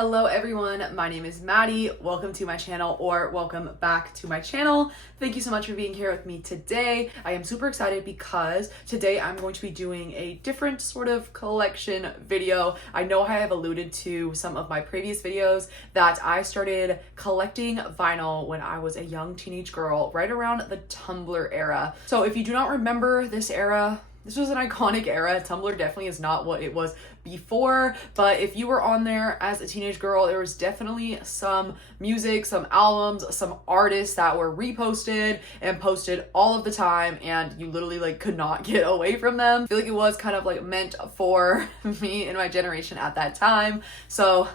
Hello everyone, my name is Maddie. Welcome to my channel, or welcome back to my channel. Thank you so much for being here with me today. I am super excited because today I'm going to be doing a different sort of collection video. I know I have alluded to some of my previous videos that I started collecting vinyl when I was a young teenage girl, right around the Tumblr era. So if you do not remember this era, this was an iconic era. Tumblr definitely is not what it was before, but if you were on there as a teenage girl, there was definitely some music, some albums, some artists that were reposted and posted all of the time, and you literally could not get away from them. I feel like it was kind of meant for me and my generation at that time. So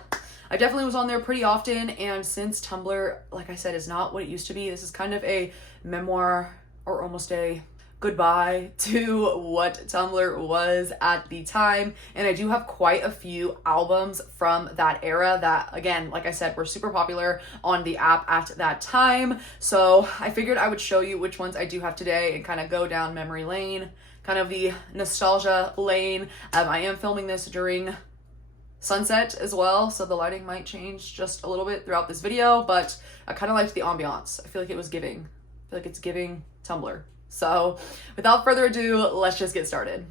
I definitely was on there pretty often, and since Tumblr, like I said, is not what it used to be, this is kind of a memoir or almost a goodbye to what Tumblr was at the time. And I do have quite a few albums from that era that, again, like I said, were super popular on the app at that time. So I figured I would show you which ones I do have today and kind of go down memory lane, kind of the nostalgia lane. I am filming this during sunset as well, so the lighting might change just a little bit throughout this video, but I kind of liked the ambiance. I feel like it was giving. I feel like it's giving Tumblr. So without further ado, let's just get started.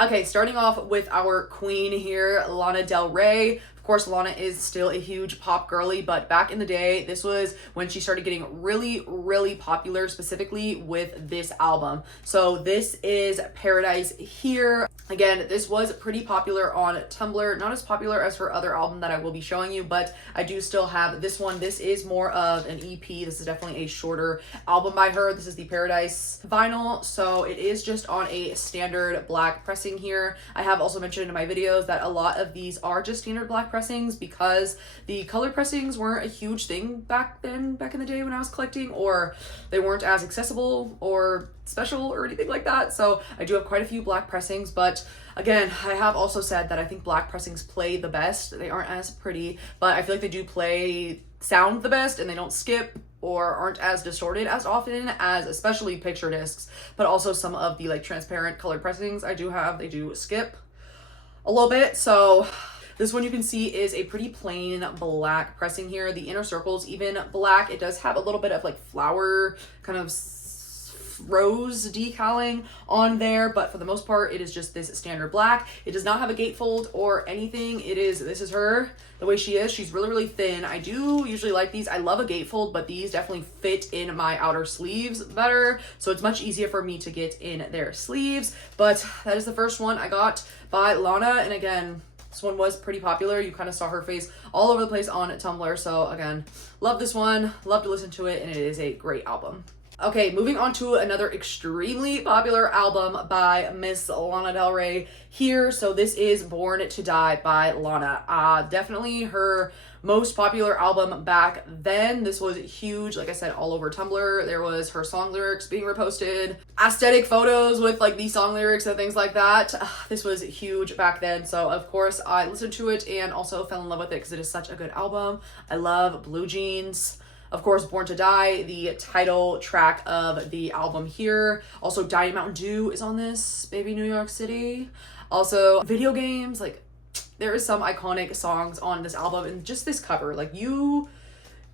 Okay, starting off with our queen here, Lana Del Rey. Of course, Lana is still a huge pop girly, but back in the day, this was when she started getting really, really popular, specifically with this album. So this is Paradise here. Again, this was pretty popular on Tumblr, not as popular as her other album that I will be showing you, but I do still have this one. This is more of an EP. This is definitely a shorter album by her. This is the Paradise vinyl, so it is just on a standard black pressing here. I have also mentioned in my videos that a lot of these are just standard black pressings because the color pressings weren't a huge thing back in the day when I was collecting, or they weren't as accessible or special or anything like that. So I do have quite a few black pressings, but again, I have also said that I think black pressings play the best. They aren't as pretty, but I feel like they do sound the best, and they don't skip or aren't as distorted as often as especially picture discs, but also some of the transparent colored pressings I do have, they do skip a little bit. So this one you can see is a pretty plain black pressing here. The inner circle's even black. It does have a little bit of flower kind of rose decaling on there, but for the most part it is just this standard black. It does not have a gatefold or anything. This is her the way she is. She's really, really thin. I do usually like these. I love a gatefold, but these definitely fit in my outer sleeves better, so it's much easier for me to get in their sleeves. But that is the first one I got by Lana, and again, this one was pretty popular. You kind of saw her face all over the place on Tumblr. So again, love this one, love to listen to it, and it is a great album. Okay, moving on to another extremely popular album by Miss Lana Del Rey here. So this is Born to Die by Lana. Definitely her most popular album back then. This was huge, like I said, all over Tumblr. There was her song lyrics being reposted, aesthetic photos with these song lyrics and things like that. This was huge back then, so of course I listened to it and also fell in love with it because it is such a good album. I love Blue Jeans. Of course, Born to Die, the title track of the album here. Also, Diet Mountain Dew is on this, Baby New York City. Also, video games, there is some iconic songs on this album, and just this cover, you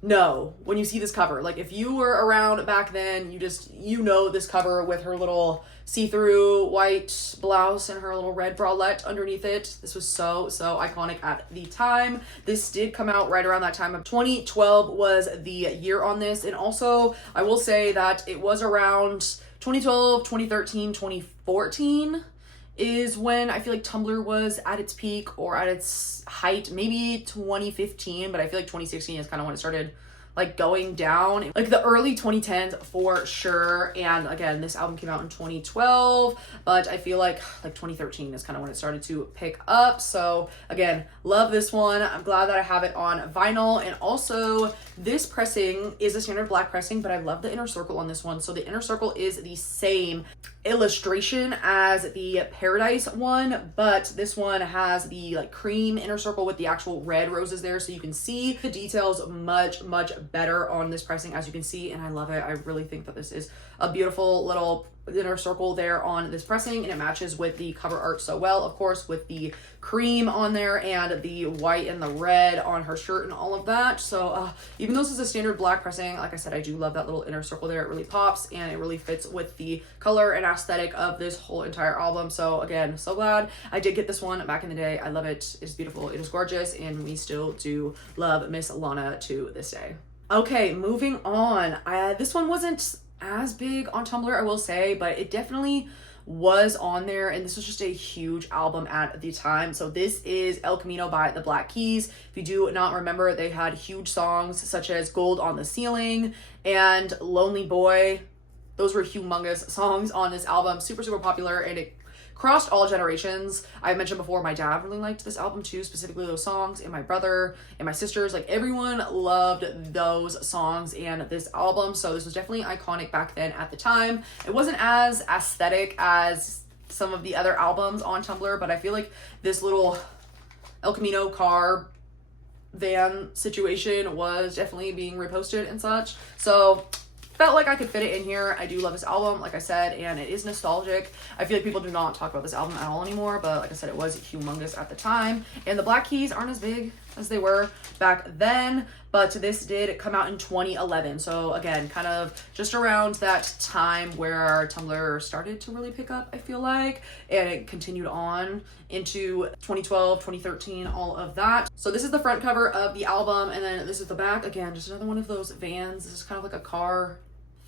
know when you see this cover. If you were around back then, you know this cover with her little see-through white blouse and her little red bralette underneath it. This was so iconic at the time. This did come out right around that time of 2012 was the year on this, and also I will say that it was around 2012, 2013, 2014 is when I feel like Tumblr was at its peak or at its height. Maybe 2015, but I feel like 2016 is kind of when it started going down, the early 2010s for sure. And again, this album came out in 2012, but I feel like 2013 is kind of when it started to pick up. So again, love this one. I'm glad that I have it on vinyl. And also this pressing is a standard black pressing, but I love the inner circle on this one. So the inner circle is the same illustration as the Paradise one, but this one has the cream inner circle with the actual red roses there, so you can see the details much better on this pressing, as you can see, and I love it. I really think that this is a beautiful little inner circle there on this pressing, and it matches with the cover art so well, of course, with the cream on there and the white and the red on her shirt and all of that. So even though this is a standard black pressing, like I said, I do love that little inner circle there. It really pops and it really fits with the color and aesthetic of this whole entire album. So again, so glad I did get this one back in the day. I love it. It's beautiful. It is gorgeous, and we still do love Miss Lana to this day. Okay, moving on. This one wasn't as big on Tumblr, I will say, but it definitely was on there, and this was just a huge album at the time. So this is El Camino by the Black Keys. If you do not remember, they had huge songs such as Gold on the Ceiling and Lonely Boy. Those were humongous songs on this album, super, super popular, and it crossed all generations. I mentioned before, my dad really liked this album too, specifically those songs, and my brother and my sisters, like everyone loved those songs and this album. So this was definitely iconic back then at the time. It wasn't as aesthetic as some of the other albums on Tumblr, but I feel like this little El Camino car van situation was definitely being reposted and such. So felt like I could fit it in here. I do love this album, like I said, and it is nostalgic. I feel like people do not talk about this album at all anymore, but like I said, it was humongous at the time. And the Black Keys aren't as big as they were back then, but this did come out in 2011. So again, kind of just around that time where Tumblr started to really pick up, I feel like, and it continued on into 2012, 2013, all of that. So this is the front cover of the album, and then this is the back. Again, just another one of those vans. This is kind of like a car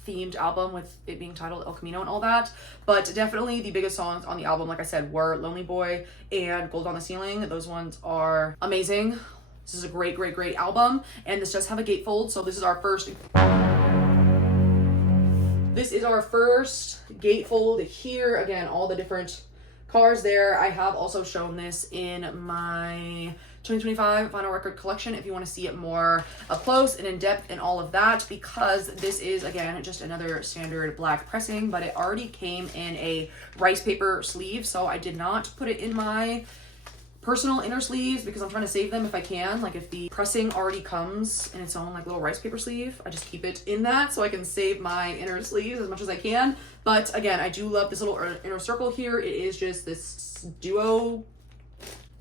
themed album with it being titled El Camino and all that, but definitely the biggest songs on the album, like I said, were Lonely Boy and Gold on the Ceiling. Those ones are amazing. This is a great, great, great album, and this does have a gatefold, so this is our first gatefold here. Again, all the different cars there. I have also shown this in my 2025 vinyl record collection if you want to see it more up close and in depth and all of that, because this is, again, just another standard black pressing, but it already came in a rice paper sleeve, so I did not put it in my personal inner sleeves because I'm trying to save them if I can. Like if the pressing already comes in its own like little rice paper sleeve, I just keep it in that so I can save my inner sleeves as much as I can. But again, I do love this little inner circle here. It is just this duo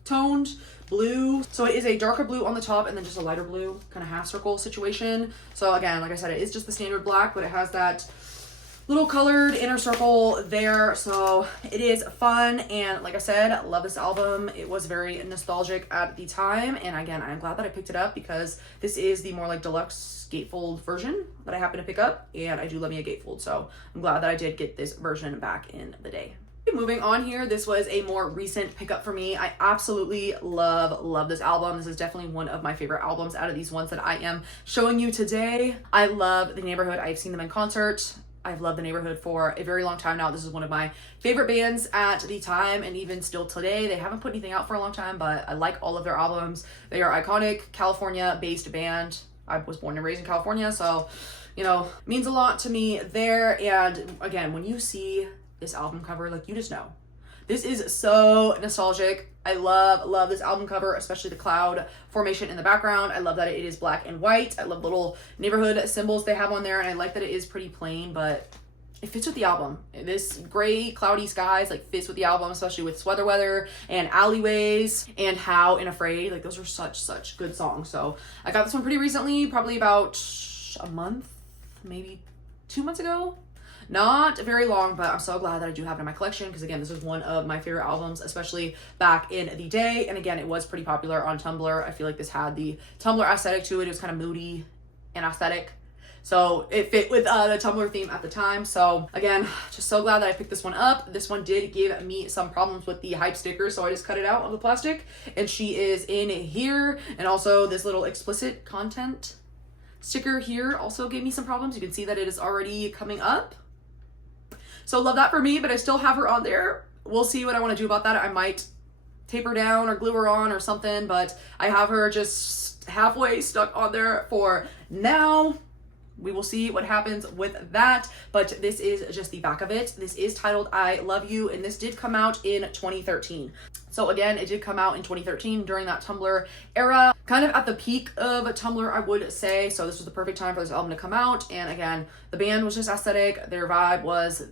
toned blue. So it is a darker blue on the top and then just a lighter blue kind of half circle situation. So again, like I said, it is just the standard black, but it has that little colored inner circle there. So it is fun, and like I said, love this album. It was very nostalgic at the time, and again, I'm glad that I picked it up because this is the more like deluxe gatefold version that I happen to pick up, and I do love me a gatefold, so I'm glad that I did get this version back in the day. Moving on here, this was a more recent pickup for me. I absolutely love this album. This is definitely one of my favorite albums out of these ones that I am showing you today. I love The Neighborhood. I've seen them in concert. I've loved The Neighborhood for a very long time now. This is one of my favorite bands at the time, and even still today. They haven't put anything out for a long time, but I like all of their albums. They are iconic, California-based band. I was born and raised in California, so, you know, means a lot to me there. And again, when you see this album cover, like, you just know. This is so nostalgic. I love this album cover, especially the cloud formation in the background. I love that it is black and white. I love the little neighborhood symbols they have on there, and I like that it is pretty plain, but it fits with the album. This gray, cloudy skies like fits with the album, especially with Sweater Weather and Alleyways and How and Afraid. Like, those are such good songs. So I got this one pretty recently, probably about a month, maybe 2 months ago. Not very long, but I'm so glad that I do have it in my collection because, again, this is one of my favorite albums, especially back in the day. And again, it was pretty popular on Tumblr. I feel like this had the Tumblr aesthetic to it. It was kind of moody and aesthetic. So it fit with the Tumblr theme at the time. So again, just so glad that I picked this one up. This one did give me some problems with the hype sticker, so I just cut it out of the plastic. And she is in here. And also this little explicit content sticker here also gave me some problems. You can see that it is already coming up. So love that for me, but I still have her on there. We'll see what I want to do about that. I might tape her down or glue her on or something, but I have her just halfway stuck on there for now. We will see what happens with that, but this is just the back of it. This is titled I Love You, and this did come out in 2013. So again, it did come out in 2013 during that Tumblr era, kind of at the peak of Tumblr, I would say. So this was the perfect time for this album to come out. And again, the band was just aesthetic. Their vibe was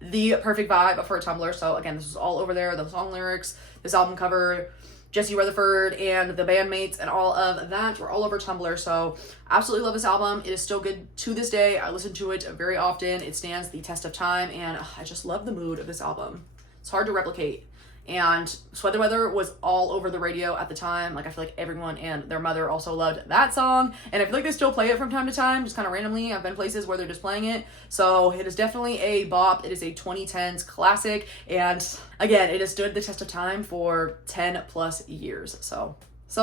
the perfect vibe for a Tumblr. So again, this was all over there, the song lyrics, this album cover, Jesse Rutherford and the bandmates and all of that were all over Tumblr. So absolutely love this album. It is still good to this day. I listen to it very often. It stands the test of time, and I just love the mood of this album. It's hard to replicate. And Sweat the Weather was all over the radio at the time. Like, I feel like everyone and their mother also loved that song. And I feel like they still play it from time to time, just kind of randomly. I've been places where they're just playing it. So it is definitely a bop. It is a 2010s classic. And again, it has stood the test of time for 10 plus years. So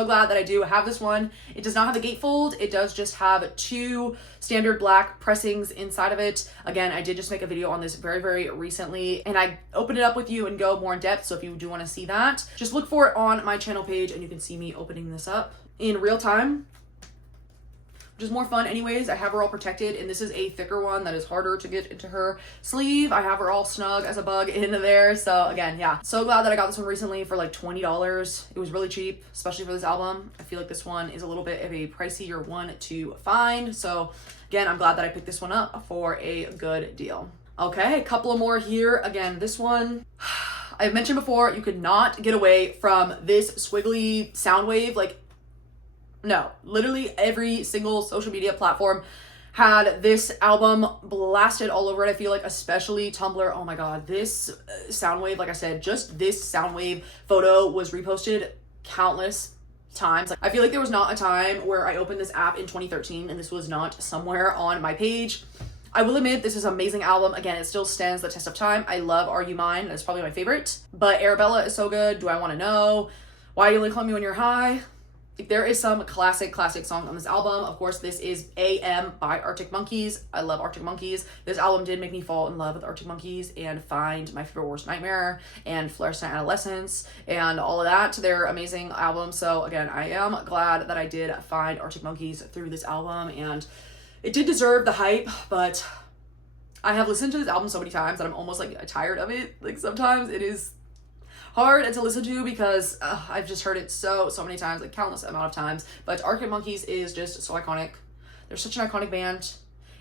glad that I do have this one. It does not have a gatefold. It does just have 2 standard black pressings inside of it. Again, I did just make a video on this very, very recently, and I opened it up with you and go more in depth. So if you do want to see that, just look for it on my channel page and you can see me opening this up in real time, which is more fun anyways. I have her all protected, and this is a thicker one that is harder to get into her sleeve. I have her all snug as a bug in there. So again, yeah, so glad that I got this one recently for like $20. It was really cheap, especially for this album. I feel like this one is a little bit of a pricier one to find. So again, I'm glad that I picked this one up for a good deal. Okay, a couple of more here. Again, this one, I've mentioned before, you could not get away from this squiggly sound wave. Like, no, literally every single social media platform had this album blasted all over it. I feel like especially Tumblr. Oh my God, this sound wave, like I said, just this sound wave photo was reposted countless times. Like, I feel like there was not a time where I opened this app in 2013 and this was not somewhere on my page. I will admit, this is an amazing album. Again, it still stands the test of time. I love Are You Mine? That's probably my favorite. But Arabella is so good. Do I Want to Know? Why You Only Call Me When You're High? There is some classic songs on this album. Of course, this is AM by Arctic Monkeys. I love Arctic Monkeys. This album did make me fall in love with Arctic Monkeys and find My Favorite Worst Nightmare and Fluorescent Adolescence and all of that. They're amazing albums. So again, I am glad that I did find Arctic Monkeys through this album, and it did deserve the hype, but I have listened to this album so many times that I'm almost like tired of it. Like, sometimes it is hard to listen to because I've just heard it so many times, like countless amount of times. But Arctic Monkeys is just so iconic. They're such an iconic band.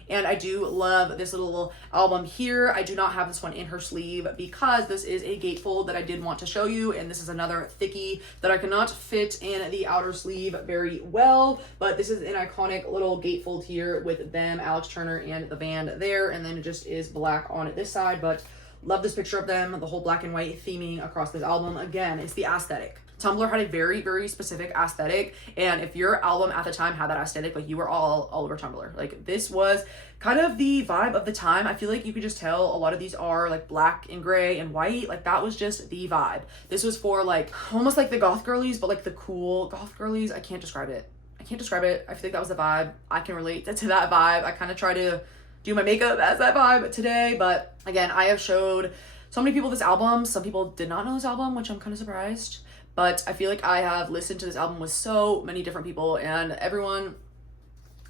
And I do love this little album here. I do not have this one in her sleeve because this is a gatefold that I did want to show you. And this is another thickie that I cannot fit in the outer sleeve very well. But this is an iconic little gatefold here with them, Alex Turner, and the band there. And then it just is black on this side. But love this picture of them, the whole black and white theming across this album. Again, it's the aesthetic. Tumblr had a very, very specific aesthetic, and if your album at the time had that aesthetic, like, you were all over Tumblr. Like, this was kind of the vibe of the time. I feel like you could just tell a lot of these are like black and gray and white. Like, that was just the vibe. This was for like almost like the goth girlies, but like the cool goth girlies. I can't describe it. I feel like that was the vibe. I can relate to that vibe. I kind of try to do my makeup as that vibe today, but again, I have showed so many people this album. Some people did not know this album, which I'm kind of surprised, but I feel like I have listened to this album with so many different people, and everyone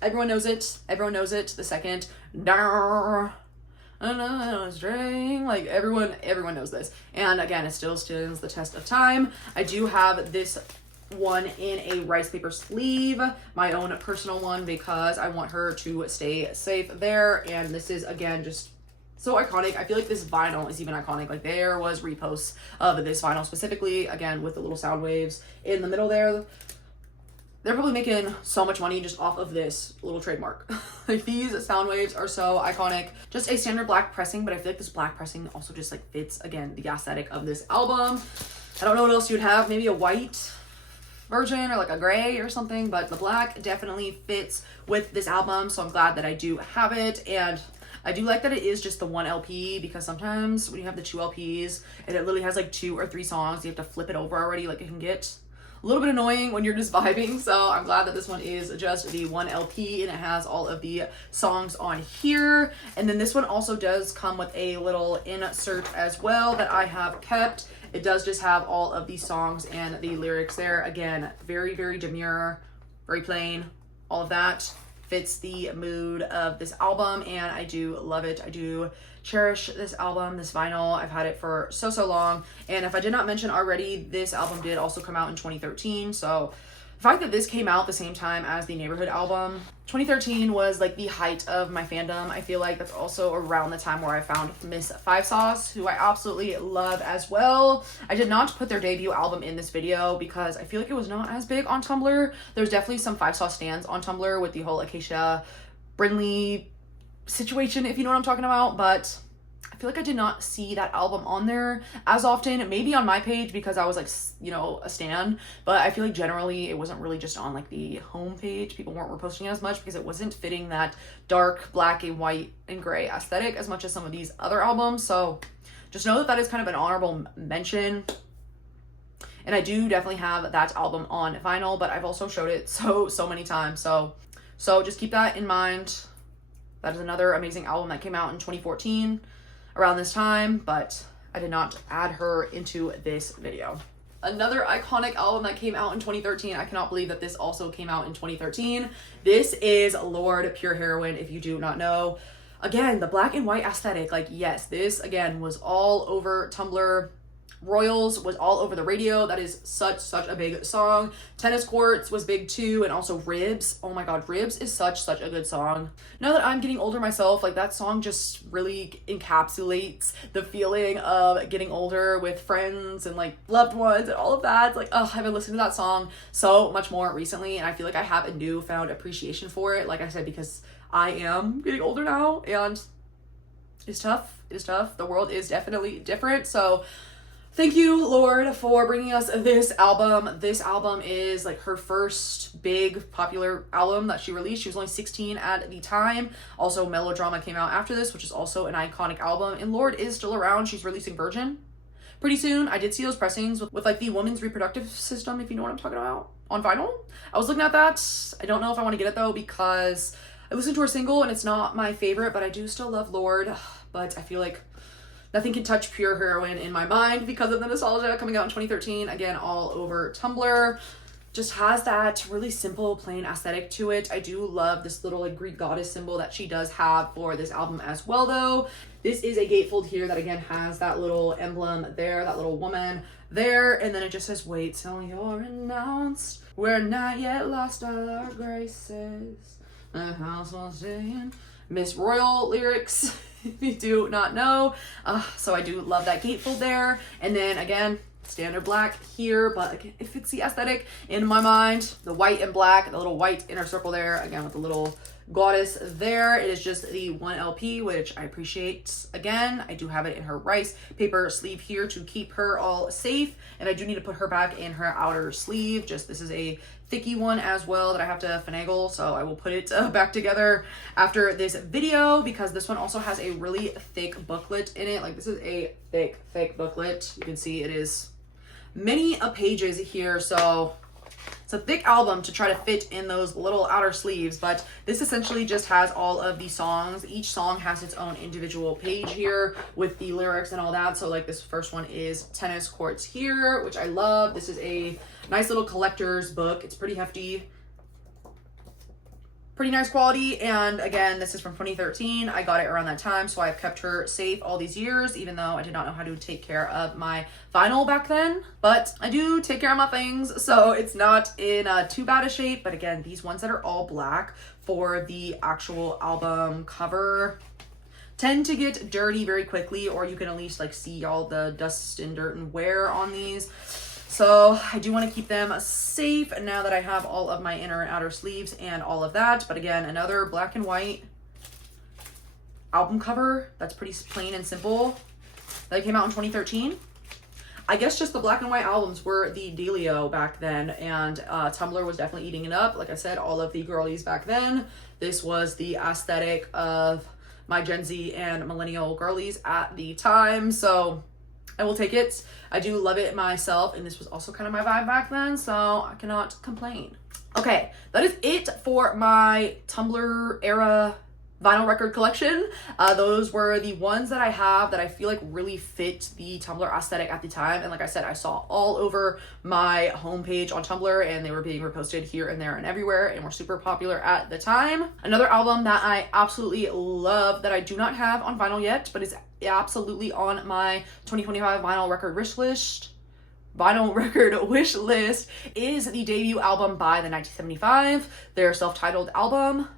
knows it. Everyone knows it. The second, I don't know, string, like everyone knows this. And again, it still stands the test of time. I do have this one in a rice paper sleeve, my own personal one, because I want her to stay safe there. And this is, again, just so iconic. I feel like this vinyl is even iconic. Like, there was reposts of this vinyl specifically, again, with the little sound waves in the middle there. They're probably making so much money just off of this little trademark. Like, these sound waves are so iconic. Just a standard black pressing, but I feel like this black pressing also just like fits, again, the aesthetic of this album. I don't know what else you'd have, maybe a white version or like a gray or something, but the black definitely fits with this album, so I'm glad that I do have it. And I do like that it is just the one LP, because sometimes when you have the 2 LPs and it literally has like 2 or 3 songs, you have to flip it over already. Like, it can get a little bit annoying when you're just vibing, so I'm glad that this one is just the 1 LP and it has all of the songs on here. And then this one also does come with a little insert as well that I have kept. It does just have all of the songs and the lyrics there. Again, very, very demure, very plain. All of that fits the mood of this album, and I do love it. I do cherish this album, this vinyl. I've had it for so long. And if I did not mention already, this album did also come out in 2013. So The fact that this came out the same time as the Neighborhood album, 2013 was like the height of my fandom. I feel like that's also around the time where I found Miss Five Sauce, who I absolutely love as well. I did not put their debut album in this video because I feel like it was not as big on Tumblr. There's definitely some Five Sauce stands on Tumblr with the whole Acacia Brinley situation, if you know what I'm talking about, but I feel like I did not see that album on there as often, maybe on my page because I was like, you know, a stan, but I feel like generally it wasn't really just on like the home page. People weren't reposting it as much because it wasn't fitting that dark black and white and gray aesthetic as much as some of these other albums. So just know that that is kind of an honorable mention. And I do definitely have that album on vinyl, but I've also showed it so many times. So just keep that in mind. That is another amazing album that came out in 2014 around this time, but I did not add her into this video. Another iconic album that came out in 2013. I cannot believe that this also came out in 2013. This is Lorde Pure Heroine, if you do not know. Again, the black and white aesthetic, like yes, this again was all over Tumblr. Royals was all over the radio. That is such a big song. Tennis Courts was big too, and also Ribs. Oh my god, Ribs is such a good song. Now that I'm getting older myself, like that song just really encapsulates the feeling of getting older with friends and like loved ones and all of that. It's like, oh, I've been listening to that song so much more recently, and I feel like I have a newfound appreciation for it. Like I said, because I am getting older now, and it's tough. It is tough. The world is definitely different. So thank you, Lorde, for bringing us this album. This album is like her first big popular album that she released. She was only 16 at the time. Also, Melodrama came out after this, which is also an iconic album. And Lorde is still around. She's releasing Virgin pretty soon. I did see those pressings with like the women's reproductive system, if you know what I'm talking about, on vinyl. I was looking at that. I don't know if I want to get it though because I listened to her single and it's not my favorite, but I do still love Lorde. But I feel like nothing can touch Pure Heroine in my mind because of the nostalgia coming out in 2013. Again, all over Tumblr. Just has that really simple, plain aesthetic to it. I do love this little like Greek goddess symbol that she does have for this album as well though. This is a gatefold here that again has that little emblem there, that little woman there, and then it just says, wait till you're renounced. We're not yet lost all our graces. The house will stay in. Miss Royal lyrics. If you do not know. So I do love that gatefold there. And then again, standard black here, but again, it fits the aesthetic in my mind. The white and black, the little white inner circle there, again with the little goddess there. It is just the 1 LP, which I appreciate. Again, I do have it in her rice paper sleeve here to keep her all safe, and I do need to put her back in her outer sleeve. Just this is a thicky one as well that I have to finagle, so I will put it back together after this video because this one also has a really thick booklet in it. Like this is a thick booklet. You can see it is many pages here, so it's a thick album to try to fit in those little outer sleeves, but this essentially just has all of the songs. Each song has its own individual page here with the lyrics and all that. So like this first one is Tennis Courts here, which I love. This is a nice little collector's book. It's pretty hefty, pretty nice quality, and again, this is from 2013. I got it around that time, so I've kept her safe all these years, even though I did not know how to take care of my vinyl back then. But I do take care of my things, so it's not in too bad a shape. But again, these ones that are all black for the actual album cover tend to get dirty very quickly, or you can at least like see all the dust and dirt and wear on these. So I do want to keep them safe now that I have all of my inner and outer sleeves and all of that. But again, another black and white album cover that's pretty plain and simple that came out in 2013. I guess just the black and white albums were the dealio back then, and Tumblr was definitely eating it up. Like I said, all of the girlies back then, this was the aesthetic of my Gen Z and millennial girlies at the time. So I will take it. I do love it myself, and this was also kind of my vibe back then, so I cannot complain. Okay, that is it for my Tumblr era vinyl record collection. Those were the ones that I have that I feel like really fit the Tumblr aesthetic at the time. And like I said, I saw all over my homepage on Tumblr, and they were being reposted here and there and everywhere, and were super popular at the time. Another album that I absolutely love that I do not have on vinyl yet, but is absolutely on my 2025 vinyl record wish list vinyl record wish list is the debut album by the 1975, their self-titled album.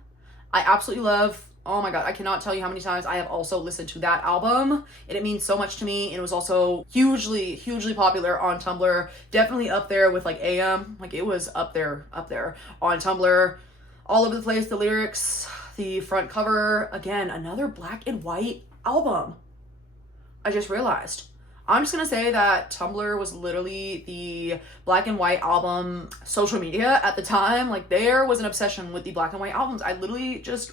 I absolutely love. Oh my god, I cannot tell you how many times I have also listened to that album, and it means so much to me. And it was also hugely popular on Tumblr, definitely up there with like AM. Like, it was up there on Tumblr, all over the place. The lyrics, the front cover, again, another black and white album. I just realized. I'm just gonna say that Tumblr was literally the black and white album social media at the time. Like, there was an obsession with the black and white albums. I literally just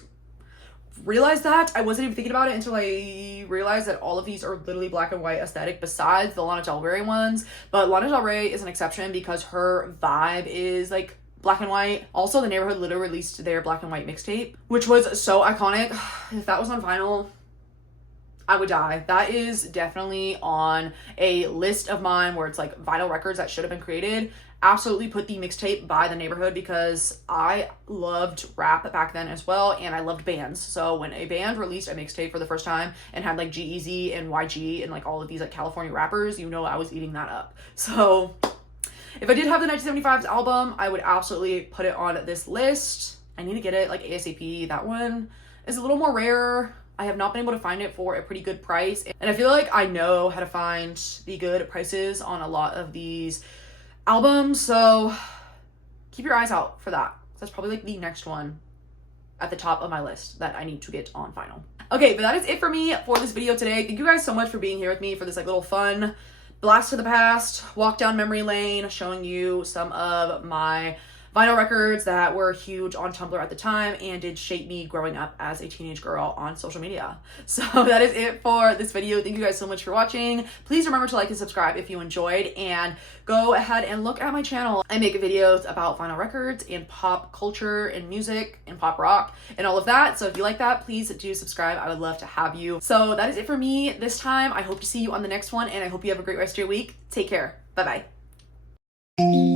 realized that. I wasn't even thinking about it until I realized that all of these are literally black and white aesthetic besides the Lana Del Rey ones. But Lana Del Rey is an exception because her vibe is like black and white. Also, The Neighborhood literally released their black and white mixtape, which was so iconic. If that was on vinyl, I would die. That is definitely on a list of mine where it's like vinyl records that should have been created. Absolutely put the mixtape by The Neighborhood because I loved rap back then as well, and I loved bands. So when a band released a mixtape for the first time and had like G-Eazy and YG and like all of these like California rappers, you know I was eating that up. So if I did have the 1975's album, I would absolutely put it on this list. I need to get it like ASAP. That one is a little more rare. I have not been able to find it for a pretty good price, and I feel like I know how to find the good prices on a lot of these albums, so keep your eyes out for that. That's probably like the next one at the top of my list that I need to get on vinyl. Okay, but that is it for me for this video today. Thank you guys so much for being here with me for this like little fun blast to the past, walk down memory lane, showing you some of my vinyl records that were huge on Tumblr at the time and did shape me growing up as a teenage girl on social media. So that is it for this video. Thank you guys so much for watching. Please remember to like and subscribe if you enjoyed, and go ahead and look at my channel. I make videos about vinyl records and pop culture and music and pop rock and all of that. So if you like that, please do subscribe. I would love to have you. So that is it for me this time. I hope to see you on the next one, and I hope you have a great rest of your week. Take care. Bye-bye.